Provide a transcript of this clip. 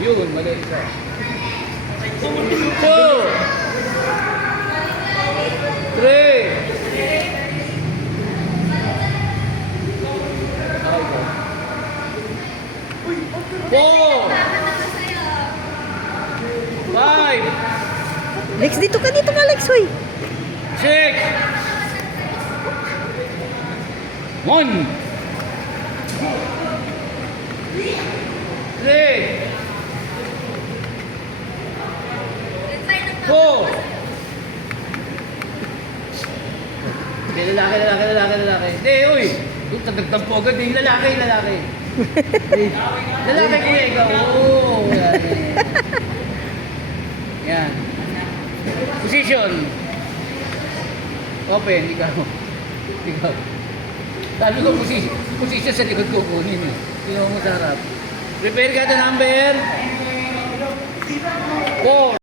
Yun, mali isa. 2 3 4 5 Lex, dito ka Lex, hoy. 6 1 3 4 lalaki. Hindi, uy! Tagtagtampo agad eh. Lalaki. Lalaki kuya, ikaw. Oo, yan. Position. Open, ikaw. Sabi ko position sa likod ko kunin eh. Sino mo sa harap. Prepare ka to number